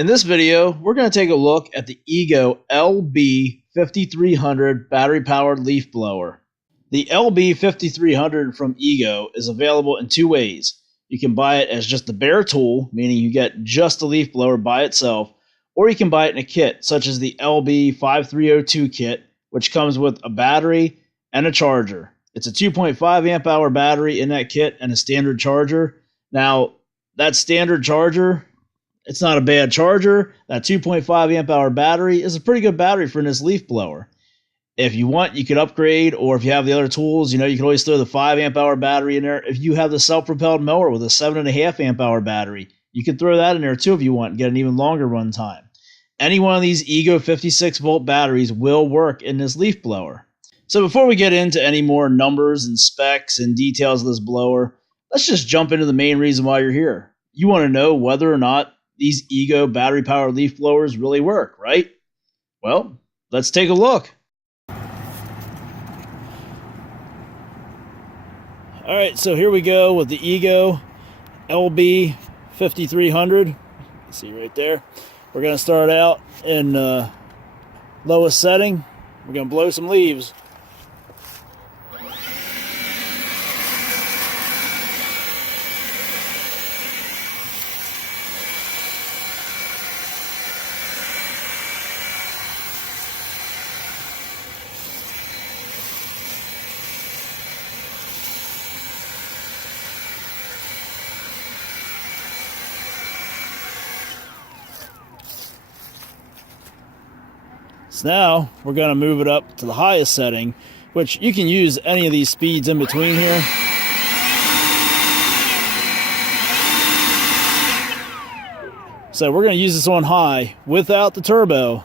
In this video, we're going to take a look at the Ego LB5300 battery-powered leaf blower. The LB5300 from Ego is available in two ways. You can buy it as just the bare tool, meaning you get just the leaf blower by itself, or you can buy it in a kit, such as the LB5300 kit, which comes with a battery and a charger. It's a 2.5 amp hour battery in that kit and a standard charger. Now, that standard charger, it's not a bad charger. That 2.5 amp hour battery is a pretty good battery for this leaf blower. If you want, you could upgrade, or if you have the other tools, you can always throw the 5 amp hour battery in there. If you have the self-propelled mower with a 7.5 amp hour battery, you can throw that in there too if you want and get an even longer run time. Any one of these Ego 56 volt batteries will work in this leaf blower. So before we get into any more numbers and specs and details of this blower, let's just jump into the main reason why you're here. You want to know whether or not these Ego battery-powered leaf blowers really work, right? Well, let's take a look. All right, so here we go with the Ego LB5300. See right there. We're going to start out in lowest setting. We're going to blow some leaves. So now we're going to move it up to the highest setting, which you can use any of these speeds in between here. So we're going to use this on high without the turbo.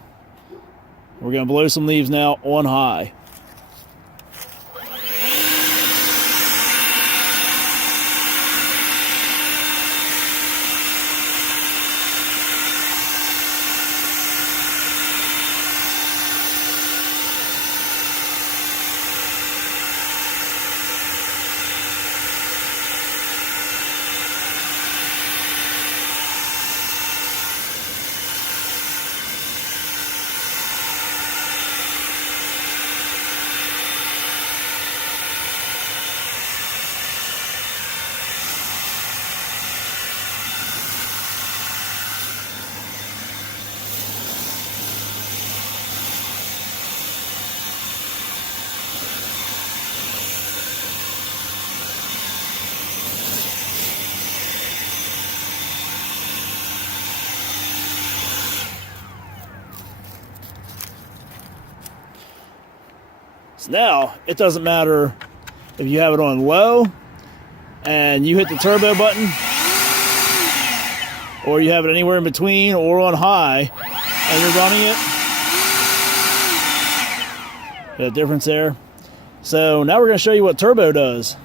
We're going to blow some leaves now on high. So now, it doesn't matter if you have it on low and you hit the turbo button, or you have it anywhere in between or on high and you're running it. Got a difference there. So now we're going to show you what turbo does.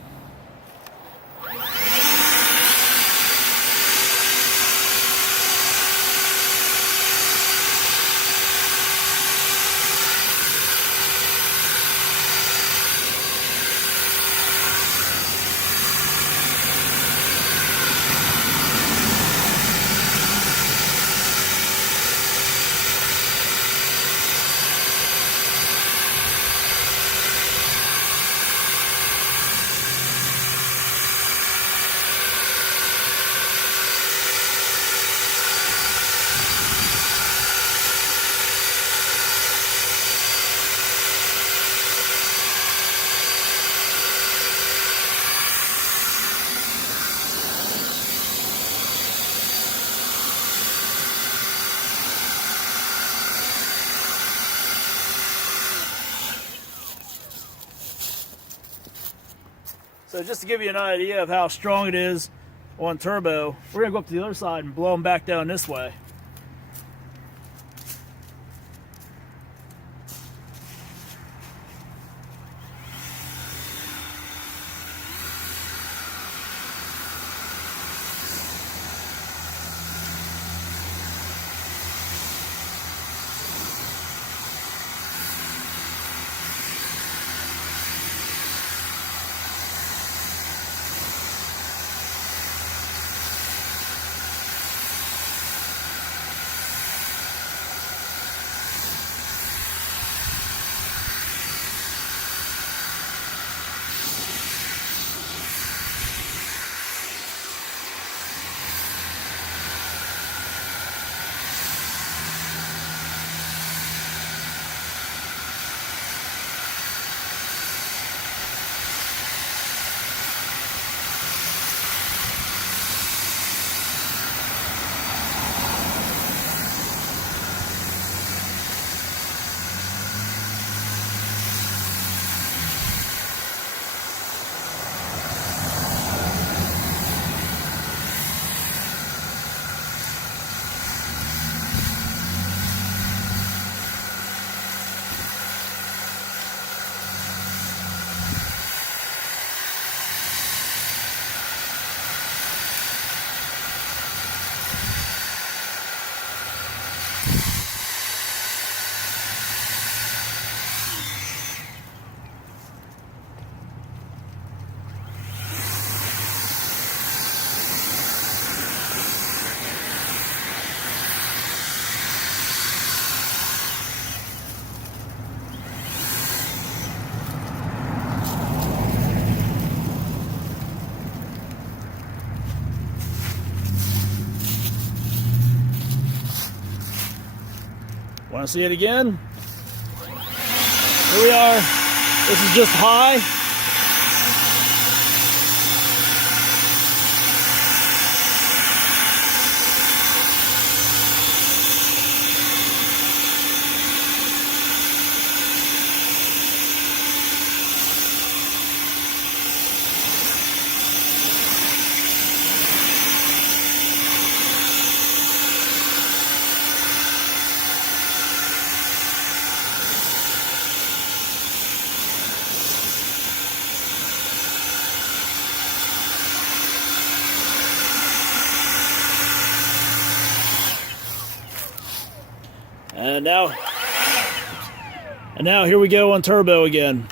So just to give you an idea of how strong it is on turbo, we're going to go up to the other side and blow them back down this way. Want to see it again? Here we are. This is just high. And now here we go on turbo again.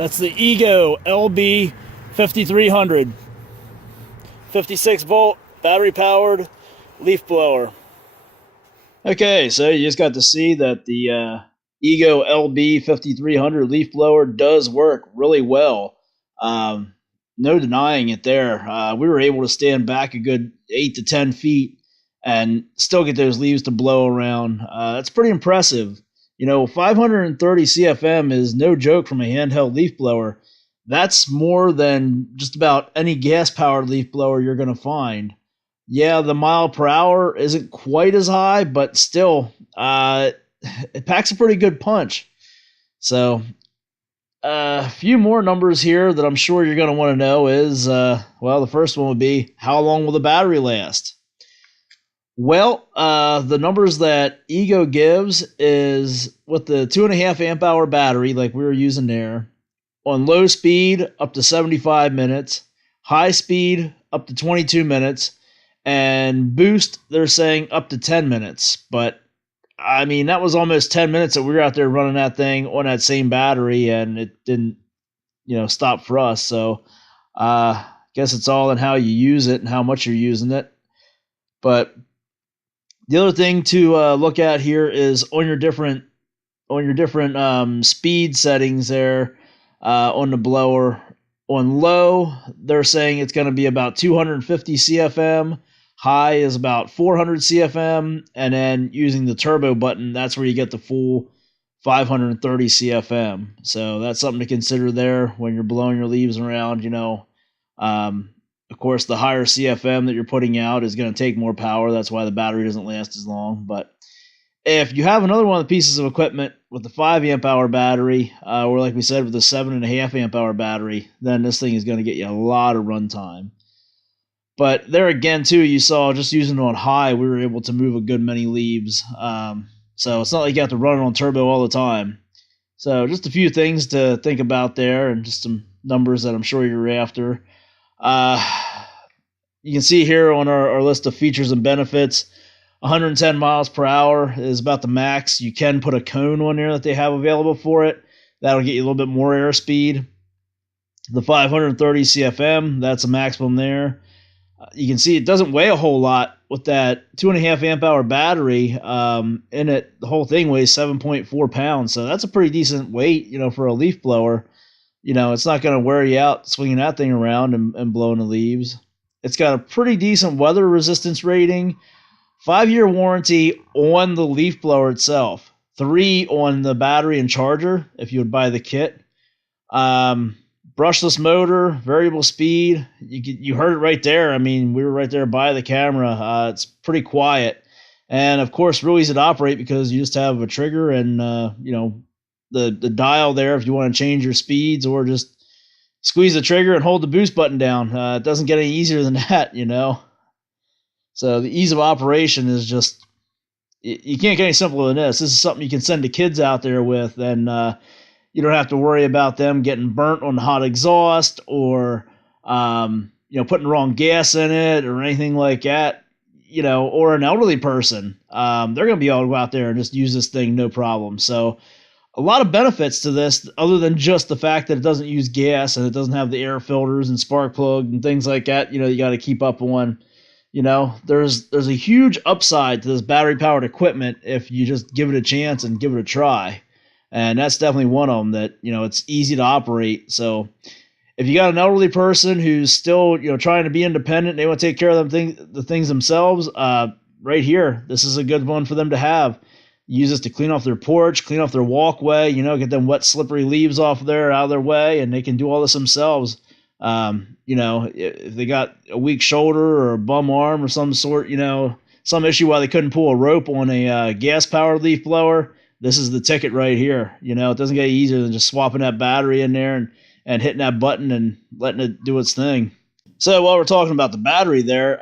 That's the Ego LB5300. 56 volt, battery powered leaf blower. Okay, so you just got to see that the Ego LB5300 leaf blower does work really well. No denying it there. We were able to stand back a good 8 to 10 feet and still get those leaves to blow around. That's pretty impressive. 530 CFM is no joke from a handheld leaf blower. That's more than just about any gas-powered leaf blower you're going to find. Yeah, the mile per hour isn't quite as high, but still, it packs a pretty good punch. So, a few more numbers here that I'm sure you're going to want to know is, the first one would be, how long will the battery last? Well, the numbers that Ego gives is with the 2.5 amp hour battery, like we were using there, on low speed up to 75 minutes, high speed up to 22 minutes, and boost, they're saying up to 10 minutes. But I mean, that was almost 10 minutes that we were out there running that thing on that same battery, and it didn't, stop for us. So, guess it's all in how you use it and how much you're using it. But the other thing to look at here is on your different speed settings there on the blower. On low, they're saying it's going to be about 250 CFM. High is about 400 CFM, and then using the turbo button, that's where you get the full 530 CFM. So that's something to consider there when you're blowing your leaves around. Of course, the higher CFM that you're putting out is going to take more power. That's why the battery doesn't last as long. But if you have another one of the pieces of equipment with the 5 amp hour battery, or like we said, with the 7.5 amp hour battery, then this thing is going to get you a lot of runtime. But there again, too, you saw just using it on high, we were able to move a good many leaves. So it's not like you have to run it on turbo all the time. So just a few things to think about there, and just some numbers that I'm sure you're after. You can see here on our list of features and benefits, 110 miles per hour is about the max. You can put a cone on there that they have available for it. That'll get you a little bit more airspeed. The 530 CFM, that's a maximum there. You can see it doesn't weigh a whole lot with that 2.5 amp hour battery in it. The whole thing weighs 7.4 pounds, so that's a pretty decent weight, for a leaf blower. It's not going to wear you out swinging that thing around and blowing the leaves. It's got a pretty decent weather resistance rating. 5-year warranty on the leaf blower itself. 3 on the battery and charger if you would buy the kit. Brushless motor, variable speed. You heard it right there. I mean, we were right there by the camera. It's pretty quiet. And, of course, real easy to operate because you just have a trigger and, the dial there if you want to change your speeds, or just squeeze the trigger and hold the boost button down. It doesn't get any easier than that, So the ease of operation is just, you can't get any simpler than this. This is something you can send the kids out there with, and you don't have to worry about them getting burnt on the hot exhaust, or putting the wrong gas in it or anything like that. Or an elderly person. They're going to be able to go out there and just use this thing no problem. So a lot of benefits to this, other than just the fact that it doesn't use gas and it doesn't have the air filters and spark plug and things like that. You got to keep up on. There's a huge upside to this battery powered equipment if you just give it a chance and give it a try. And that's definitely one of them that, it's easy to operate. So if you got an elderly person who's still, trying to be independent, they want to take care of the things themselves, right here, this is a good one for them to have. Use this to clean off their porch, clean off their walkway, get them wet, slippery leaves off there, out of their way, and they can do all this themselves. If they got a weak shoulder or a bum arm or some sort, some issue why they couldn't pull a rope on a gas-powered leaf blower, this is the ticket right here. It doesn't get easier than just swapping that battery in there and hitting that button and letting it do its thing. So while we're talking about the battery there,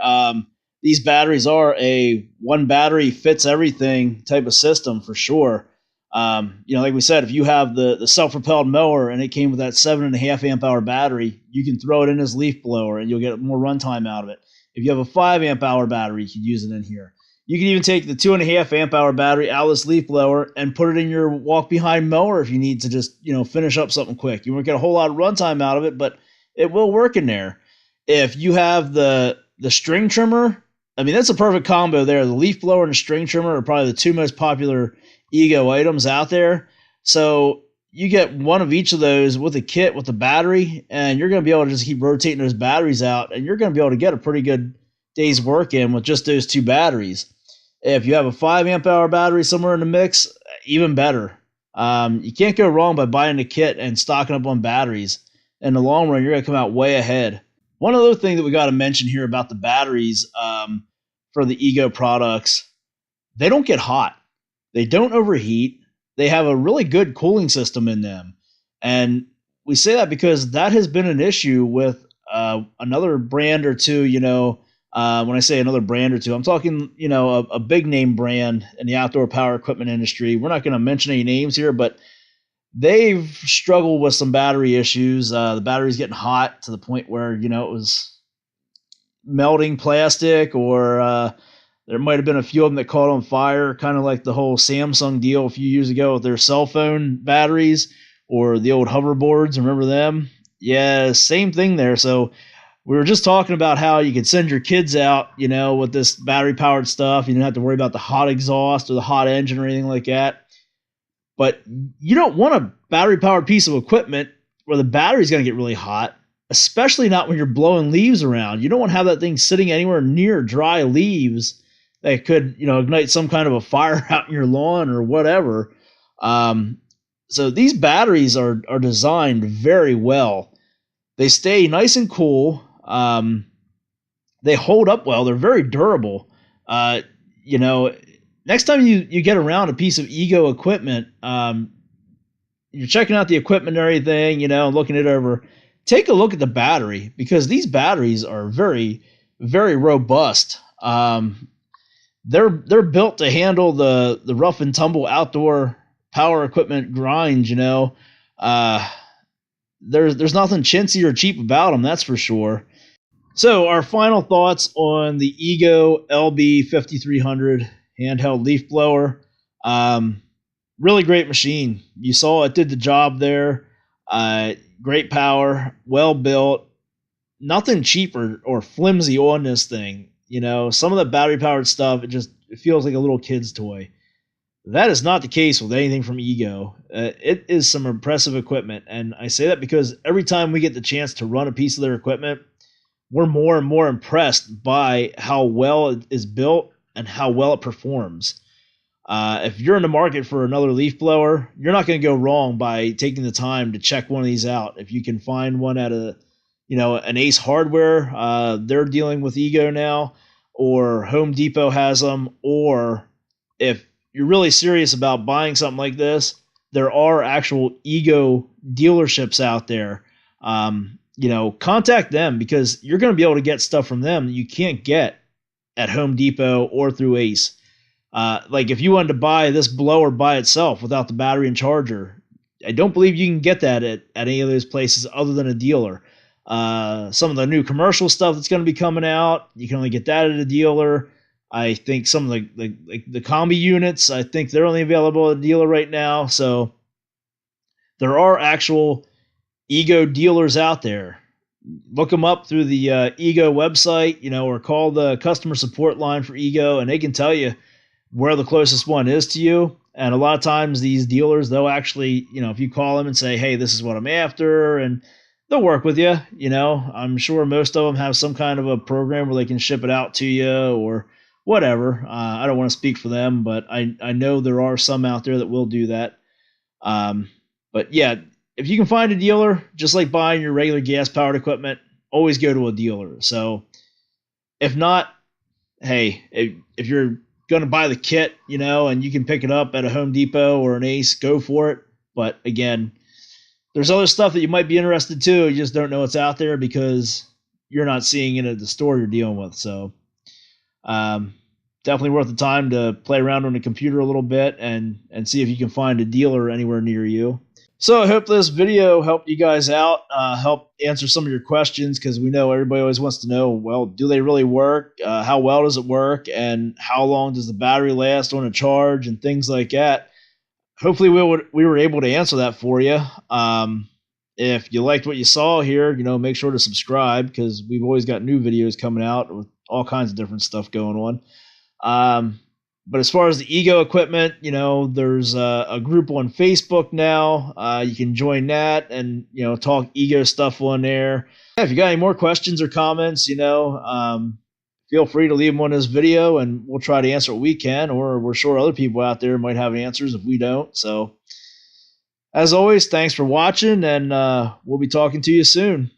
these batteries are a one battery fits everything type of system for sure. Like we said, if you have the self-propelled mower and it came with that 7.5 amp hour battery, you can throw it in as leaf blower and you'll get more runtime out of it. If you have a 5 amp hour battery, you can use it in here. You can even take the 2.5 amp hour battery out of this leaf blower and put it in your walk behind mower if you need to just, finish up something quick. You won't get a whole lot of runtime out of it, but it will work in there. If you have the string trimmer, I mean, that's a perfect combo there. The leaf blower and the string trimmer are probably the two most popular Ego items out there. So you get one of each of those with a kit with the battery, and you're going to be able to just keep rotating those batteries out, and you're going to be able to get a pretty good day's work in with just those two batteries. If you have a 5 amp hour battery somewhere in the mix, even better. You can't go wrong by buying a kit and stocking up on batteries. In the long run, you're going to come out way ahead. One other thing that we got to mention here about the batteries for the Ego products, they don't get hot. They don't overheat. They have a really good cooling system in them. And we say that because that has been an issue with another brand or two, when I say another brand or two, I'm talking, a big name brand in the outdoor power equipment industry. We're not going to mention any names here, but they've struggled with some battery issues. The battery's getting hot to the point where, it was melting plastic, or there might have been a few of them that caught on fire, kind of like the whole Samsung deal a few years ago with their cell phone batteries or the old hoverboards. Remember them? Yeah, same thing there. So we were just talking about how you could send your kids out, with this battery-powered stuff. You don't have to worry about the hot exhaust or the hot engine or anything like that. But you don't want a battery-powered piece of equipment where the battery's going to get really hot, especially not when you're blowing leaves around. You don't want to have that thing sitting anywhere near dry leaves that could, ignite some kind of a fire out in your lawn or whatever. So these batteries are designed very well. They stay nice and cool. They hold up well. They're very durable. Next time you get around a piece of Ego equipment, you're checking out the equipment and everything, and looking it over, take a look at the battery, because these batteries are very, very robust. They're built to handle the rough and tumble outdoor power equipment grinds. There's nothing chintzy or cheap about them, that's for sure. So our final thoughts on the Ego LB5300 handheld leaf blower. Really great machine. You saw it did the job there. Great power, well built. Nothing cheap or flimsy on this thing. Some of the battery powered stuff, it feels like a little kid's toy. That is not the case with anything from Ego. It is some impressive equipment, and I say that because every time we get the chance to run a piece of their equipment, we're more and more impressed by how well it is built and how well it performs. If you're in the market for another leaf blower, you're not going to go wrong by taking the time to check one of these out. If you can find one at an AceHardware, they're dealing with Ego now, or Home Depot has them, or if you're really serious about buying something like this, there are actual Ego dealerships out there. Contact them, because you're going to be able to get stuff from them that you can't get at Home Depot or through Ace. Like if you wanted to buy this blower by itself without the battery and charger, I don't believe you can get that at any of those places other than a dealer. Some of the new commercial stuff that's going to be coming out, you can only get that at a dealer. I think some of the combi units, I think they're only available at a dealer right now. So there are actual Ego dealers out there. Look them up through the Ego website, or call the customer support line for Ego, and they can tell you where the closest one is to you. And a lot of times these dealers, they'll actually, if you call them and say, hey, this is what I'm after, and they'll work with you. I'm sure most of them have some kind of a program where they can ship it out to you or whatever. I don't want to speak for them, but I know there are some out there that will do that. But yeah, if you can find a dealer, just like buying your regular gas-powered equipment, always go to a dealer. So if not, hey, if you're going to buy the kit, and you can pick it up at a Home Depot or an Ace, go for it. But again, there's other stuff that you might be interested to. You just don't know what's out there because you're not seeing it at the store you're dealing with. So definitely worth the time to play around on the computer a little bit and see if you can find a dealer anywhere near you. So I hope this video helped you guys out, help answer some of your questions, because we know everybody always wants to know, well, do they really work? How well does it work? And how long does the battery last on a charge and things like that? Hopefully we were able to answer that for you. If you liked what you saw here, make sure to subscribe, because we've always got new videos coming out with all kinds of different stuff going on. But as far as the Ego equipment, there's a group on Facebook now. You can join that and, talk Ego stuff on there. Yeah, if you got any more questions or comments, feel free to leave them on this video and we'll try to answer what we can, or we're sure other people out there might have answers if we don't. So as always, thanks for watching, and we'll be talking to you soon.